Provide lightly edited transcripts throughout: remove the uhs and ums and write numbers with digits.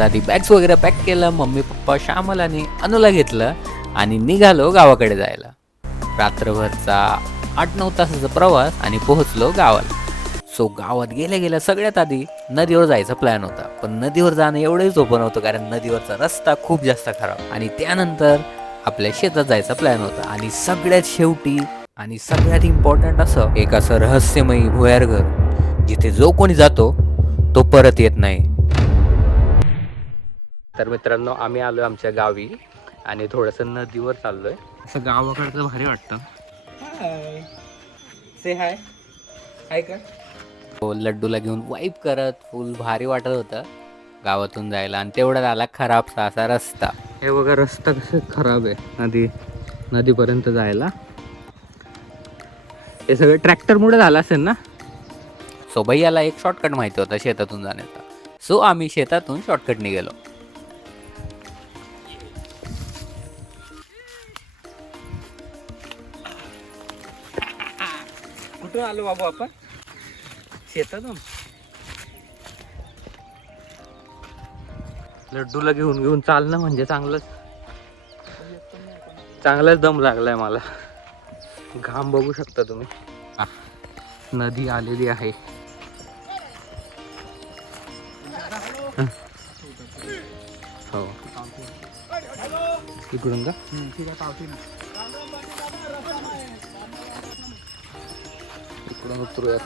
आधी बॅग्स वगैरे पॅक केलं. मम्मी पप्पा श्यामल आणि अनुला घेतलं आणि निघालो गावाकडे जायला. रात्रभरचा 8-9 तासाचा प्रवास आणि पोहोचलो गावाला. सो गावात गेल्या गेल्या सगळ्यात आधी नदीवर जायचा प्लॅन होता. पण नदीवर जाणं एवढंही सोपं नव्हतं, कारण नदीवरचा रस्ता खूप जास्त खराब. आणि त्यानंतर आपल्या शेतात जायचा प्लॅन होता. आणि सगळ्यात शेवटी आणि सगळ्यात इम्पॉर्टंट असं रहस्यमयी भुयारघर, जिथे जो कोणी जातो तो परत येत नाही. तर मित्रांनो, आम्ही आलोय आमच्या गावी आणि थोडंसं नदीवर चाललोय. असं गावाकडचं भारी वाटतं. हाय से हाय हाय का. लड्डूला घेऊन वाईप करत फुल भारी वाटत होतं गावातून जायला. आणि तेवढ्यात आला खराबसा असा रस्ता. हे बघा, रस्ता कसं खराब आहे नदीपर्यंत जायला. हे सगळं ट्रॅक्टरमुळे झालं असेल ना. सो भैयाला एक शॉर्टकट माहिती होता शेतातून जाण्याचा. सो आम्ही शेतातून शॉर्टकटने गेलो. कुठून आलो बाबू आपण? शेतातून. लड्डूला घेऊन चालणं म्हणजे चांगलाच दम लागलाय मला. घाम बघू शकता तुम्ही. नदी आलेली आहे. हो, इकडून का? इकडून उतरूयात.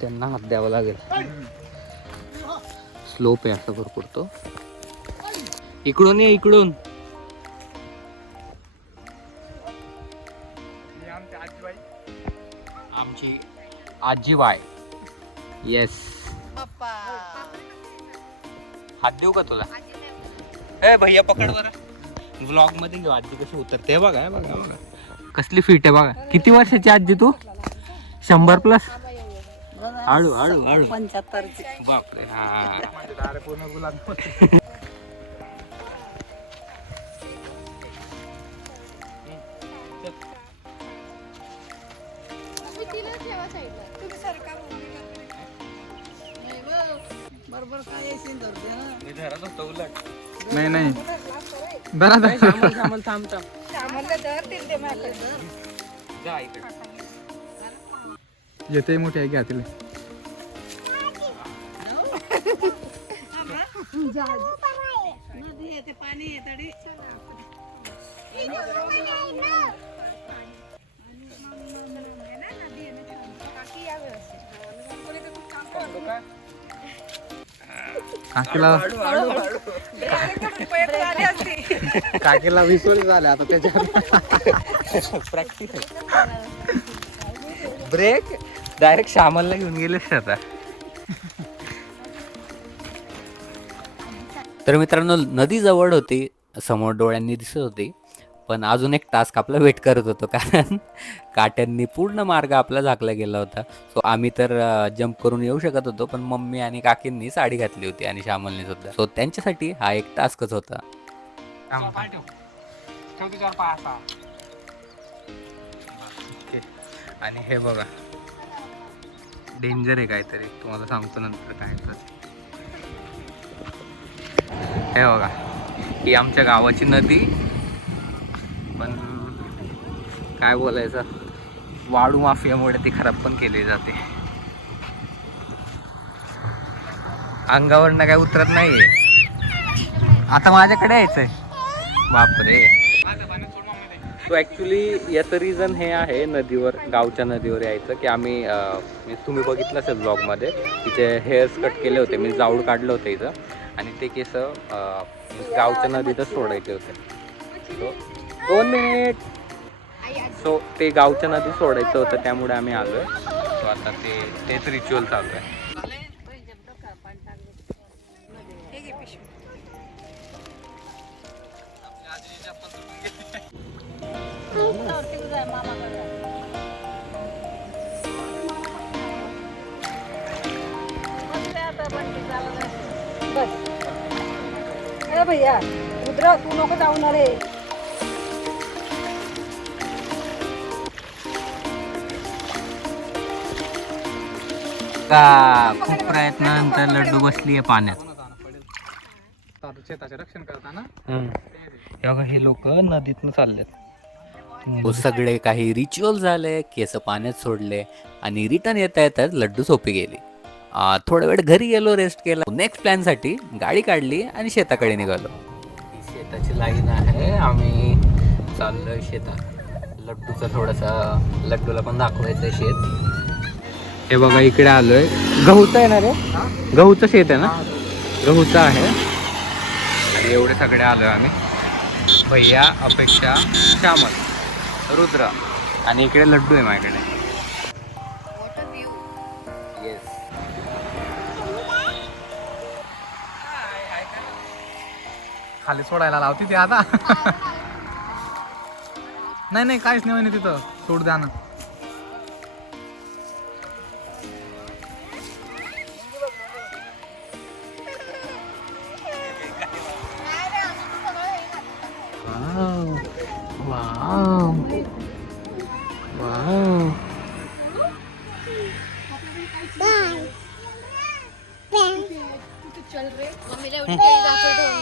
त्यांना हात द्यावा लागेल. स्लोप आहे असं भरपूर तो. इकडून ये, इकडून. आमची आजीबाई. येस. हात देऊ का तुला? ए भैया पकड बरं. व्लॉग मध्ये घेऊ. आजी कशी उतरते बघा. बघा कसली फिट आहे बघा. किती वर्षाची आजी तू? 100+. हळू हळू हळू. 75. बापरे. हा. बरोबर काय येशील धरते ना. मी धरत होतो उलट. नाही बरं श्यामल थांब. श्यामलला धर ते माझ्याकडे. जा इकडे. येते मोठी आहे घ्या तिला. नदी येते, पाणी येते तरी. काकीला विसवली झाले आता त्याच्यात. प्रॅक्टिस ब्रेक डायरेक्ट श्यामलला घेऊन गेले आता. तर मित्रांनो, नदी जवळ होती, समोर डोळ्यांनी दिसत होती. पण अजून एक टास्क आपला वेट करत होतो, कारण काट्यांनी पूर्ण मार्ग आपला झाकला गेला होता. सो आम्ही तर जंप करून येऊ शकत होतो, पण मम्मी आणि काकींनी साडी घातली होती आणि श्यामलने सुद्धा. सो त्यांच्यासाठी हा एक टास्कच होता. आणि हे बघा, डेंजर आहे काहीतरी, तुम्हाला सांगतो नंतर काय तर. हे बघा, ही आमच्या गावाची नदी. पण काय बोलायचं, वाळू माफियामुळे ती खराब पण केली जाते. अंगावरनं काय उतरत नाहीये. आता माझ्याकडे यायचंय. बापरे. सो ॲक्च्युली याचं रिझन हे आहे, नदीवर, गावच्या नदीवर यायचं, की आम्ही तुम्ही बघितलं असेल ब्लॉगमध्ये, तिचे हेअर्स कट केले होते. मी जाऊड काढलं होतं इथं, आणि ते केस गावच्या नदीतच सोडायचे होते. So 2 minute. सो ते गावच्या नदीत सोडायचं होतं, त्यामुळे आम्ही आलो आहे. सो आता तेच रिच्युअल चालू आहे. भैया उतरा, तू नको जाऊ ना रे. बघा खूप प्रयत्नानंतर लड्डू बसली आहे पाण्यात. शेताचे रक्षण करताना हे बघा हे लोक नदीतनं चाललेत. सगळे काही रिच्युअल झाले, केस पाण्यात सोडले आणि रिटर्न येता येतात लड्डू सोपी गेली. थोडा वेळ घरी गेलो, रेस्ट केला. नेक्स्ट प्लॅन साठी गाडी काढली आणि शेताकडे निघालो. ही शेताची लाईन आहे, आम्ही चाललोय शेतात. लड्डूचा थोडासा, लड्डूला पण दाखवायचं शेत. हे बघा इकडे आलोय. गहूचं आहे ना रे, गहूचं शेत आहे ना, गहूचं आहे. आणि एवढे सगळे आलोय आम्ही, भैया, अपेक्षा, श्यामल, रुद्र आणि इकडे लड्डू आहे माझ्याकडे. येस. खाली सोडायला लावती ती आता. नाही काहीच नाही म्हणे तिथं, सोड द्या ना.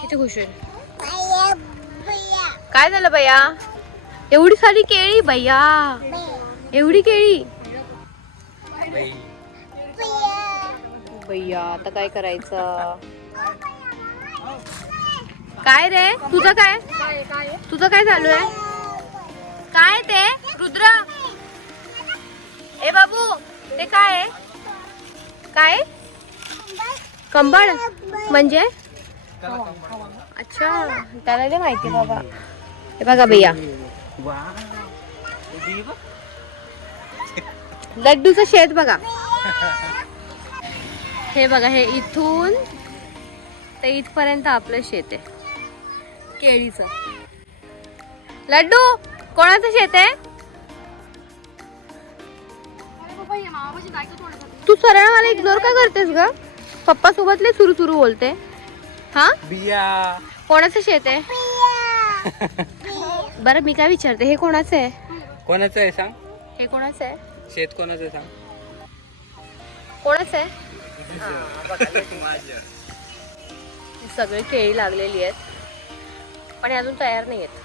किती खुश आहे. काय झालं भैया? एवढी सारी केळी भैया, एवढी केळी भैया. आता काय करायचं? काय रे तुझं काय, तुझं काय चालू आहे? काय ते रुद्र? ए बाबू ते काय आहे? काय कंबळ म्हणजे? अच्छा, त्याला नाही माहिती बाबा. हे बघा भैया, लड्डूचं शेत बघा. हे बघा, हे इथून ते इथपर्यंत आपलं शेत आहे केळीचं. लड्डू कोणाचं शेत आहे? तू सरळ मला इग्नोर का करतेस ग? पप्पा सोबत लय सुरू सुरू बोलते. हा बिया. कोणाचं शेत आहे? बरं मी काय विचारते, हे कोणाचं आहे? कोणाचं आहे सांग? हे कोणाचं आहे? शेत कोणाचं आहे सांग? कोणाचं आहे? सगळी केळी लागलेली आहेत पण हे अजून तयार नाही आहेत.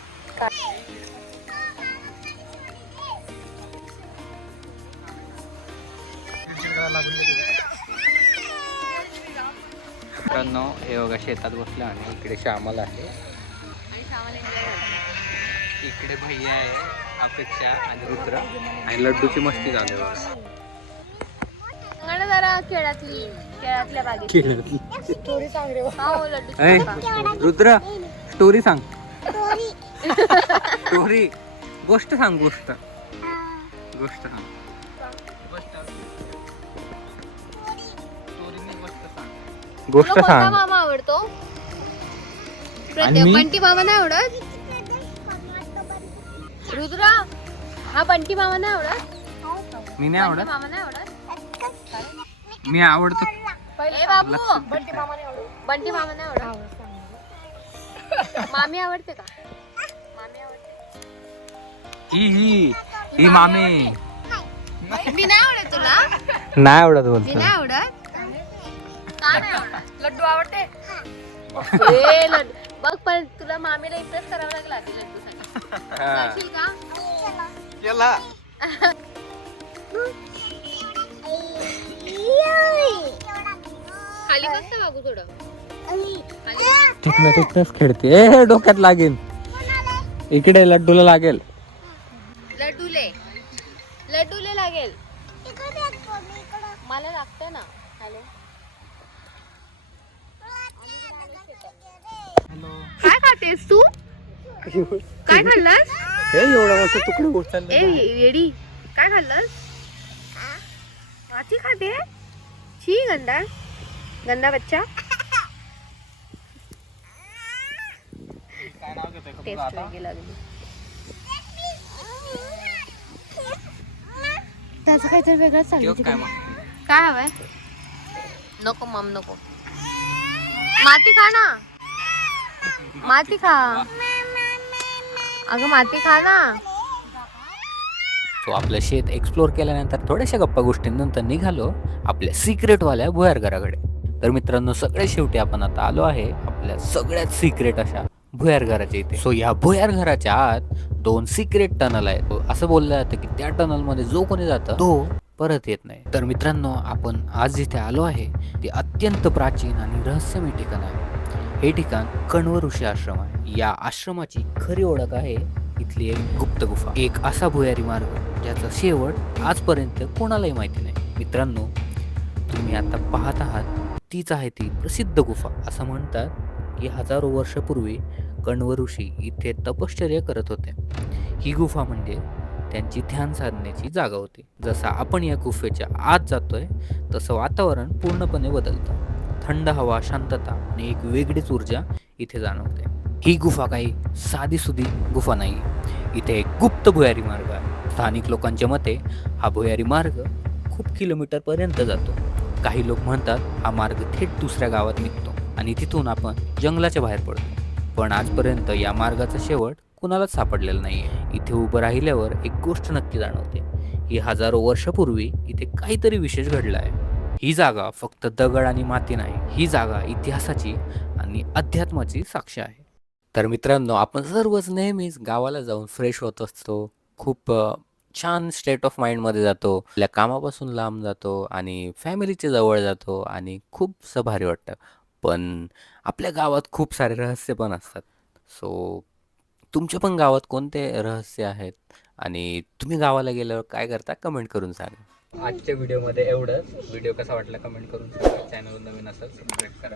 मित्रांनो हे बघा शेतात बसलं आणि इकडे श्यामल आहे, इकडे भैया आहे, अपेक्षा आणि रुद्र आणि लड्डूची मस्ती झाली बघा. जरा केळातल्या बागेत स्टोरी सांग रे. लड्डू रुद्र स्टोरी सांग. स्टोरी, गोष्ट सांग, गोष्ट सांग. गोष्ट सांग. मामा आवडतो? आणि मी? बंटी मामा नाही आवडत? रुद्र हा बंटी मामा नाही आवडत? मी नाही आवडत. मामा नाही आवडत? मी आवडतो. ए बाबू, बंटी मामा नाही आवडत? मामी आवडते का? मामी आवडते? ही मामी मी नाही आवडत तुला? नाही आवडत मी बोलतो. नाही आवडत? का नाही आवडत? लड्डू आवडते. ए बघ, पण तुला मामीला इम्प्रेस करावं लागलं आधी लड्डूसाठी. करशील का? केला. खाली मस्त बाबू थोडं. तिथनच खेळते. ए डोक्यात लागेल. इकडे लड्डूला लागेल. लड्डूले लागेल. मला लागतं ना. हॅलो, काय खातेस तू? काय खाल्लास? एवढा मस्त तुकडे उचलले. ए येडी, काय खाल्लास? माती खाते? छी, गंदा बच्चा. टेस्ट वेगळी लागली. त्याचं काहीतरी वेगळंच सांगितलं. काय हवंय? नको मम, नको. माती खा ना, माती खा. अगं माती खा ना. सो आपलं शेत एक्सप्लोर केल्यानंतर थोड्याशा गप्पा गोष्टींनंतर निघालो आपल्या सिक्रेटवाल्या भुयार घराकडे. तर मित्रांनो सगळ्यात शेवटी आपण आता आलो आहे आपल्या सगळ्यात सिक्रेट अशा भुयार घराच्या इथे. सो या भुयार घराच्या आत 2 सिक्रेट टनल आहेत. असं बोललं जातं की त्या टनलमध्ये जो कोणी जातं तो परत येत नाही. तर मित्रांनो आपण आज जिथे आलो आहे ते अत्यंत प्राचीन आणि रहस्यमय ठिकाण आहे. हे ठिकाण कण्व ऋषी आश्रम आहे. या आश्रमाची खरी ओळख आहे इथली एक गुप्त गुफा, एक असा भुयारी मार्ग ज्याचा शेवट आजपर्यंत कोणालाही माहिती नाही. मित्रांनो तुम्ही आता पाहत आहात तीच आहे ती प्रसिद्ध गुफा. असं म्हणतात की हजारो वर्षापूर्वी कण्व ऋषी इथे तपश्चर्या करत होते. ही गुफा म्हणजे त्यांची ध्यान साधण्याची जागा होती. जसा आपण या गुफेच्या आत जातोय तसं वातावरण पूर्णपणे बदलतं. थंड हवा, शांतता आणि एक वेगळीच ऊर्जा इथे जाणवते. ही गुफा काही साधीसुधी गुफा नाही. इथे एक गुप्त भुयारी मार्ग आहे. स्थानिक लोकांच्या मते हा भुयारी मार्ग खूप किलोमीटरपर्यंत जातो. काही लोक म्हणतात हा मार्ग थेट दुसऱ्या गावात निघतो आणि तिथून आपण जंगलाच्या बाहेर पडतो. पण आजपर्यंत या मार्गाचा शेवट कुणालाच सापडलेला नाहीये. इथे उभं राहिल्यावर एक गोष्ट नक्की जाणवते. ही हजारो वर्षापूर्वी इथे काहीतरी विशेष घडलं आहे. ही जागा फक्त दगड आणि माती नाही, ही जागा इतिहासाची आणि अध्यात्माची साक्ष आहे. तर मित्रांनो आपण सर्वच नेहमीच गावाला जाऊन फ्रेश होत असतो. खूप छान स्टेट ऑफ माइंडमध्ये जातो. आपल्या कामापासून लांब जातो आणि फॅमिलीच्या जवळ जातो आणि खूपसं भारी वाटतं. पण आपल्या गावात खूप सारे रहस्य पण असतात. सो तुमच्या पण गावात कोणते रहस्य आहेत आणि तुम्ही गावाला गेल्यावर काय करता कमेंट करून सांगा. आजच्या व्हिडिओमध्ये एवढंच. व्हिडिओ कसा वाटला कमेंट करून सांगा. चॅनल नवीन असेल सबस्क्राईब करा.